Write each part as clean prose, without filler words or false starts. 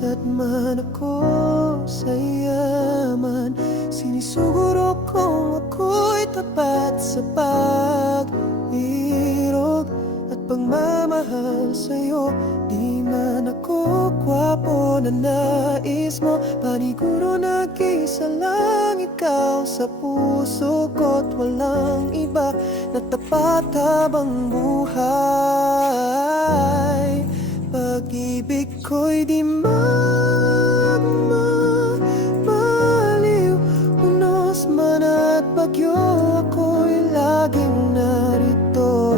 Nasad man ako sa yaman, sinisuguro kong ako'y tapat sa pag-irog at pagmamahal sa'yo. Di man ako gwapo na nais mo, paniguro nag-isa lang ikaw sa puso ko't walang iba na tapat habang buhay. Pag-ibig ko'y di magmamaliw, unos man at bagyo, ako'y laging narito,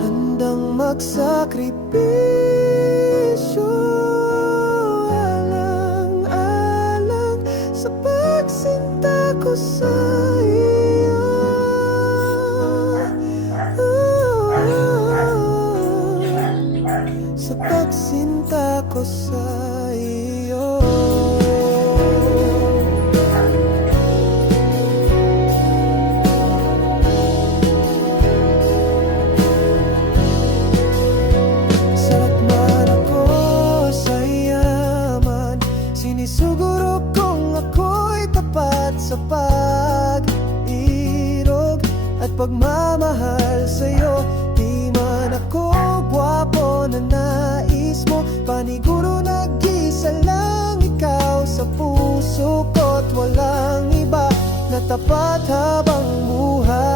handang magsakripisyo, alang-alang sa pagsinta ko sa iyo. Sa pagsinta ko sa iyo. Sarap man ako sa yaman, sinisuguro kong ako'y tapat sa pag-irog at pagmamahal sa'yo. Di man ako gwapo na nais mo, paniguro nag-isa lang ikaw sa puso ko't walang iba na tapat habang buhay.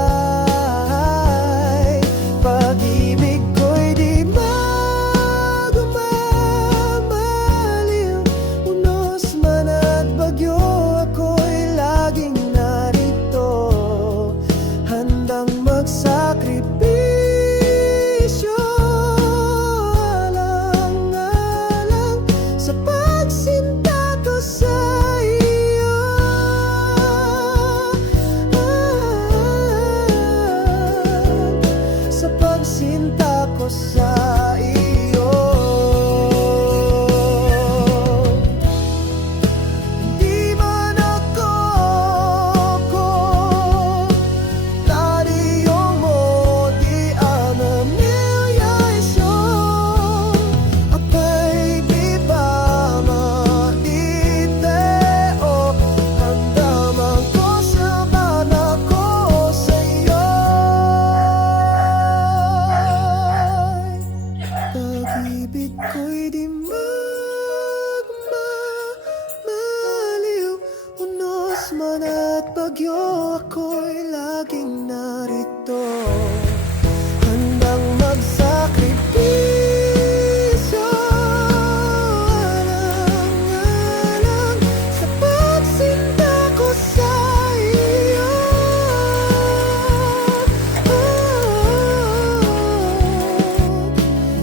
Pag-ibig ko'y di magmamaliw, unos man at bagyo, ako'y laging narito, handang magsakripisyo, sa pagsinta ko sa iyo. Sa pagsinta ko sa iyo. Di man ako contrario mo, di amamilya isyo, apay pag-ibig ko'y di magmamaliw, unos man at bagyo, ako'y laging narito, handang magsakripisyo, alang-alang sa pagsinta ko sa iyo.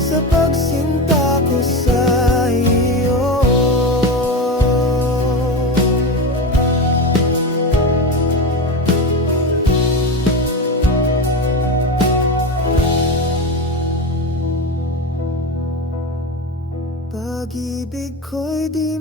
Sa pagsinta ko sa iyo. Pag-ibig ko'y di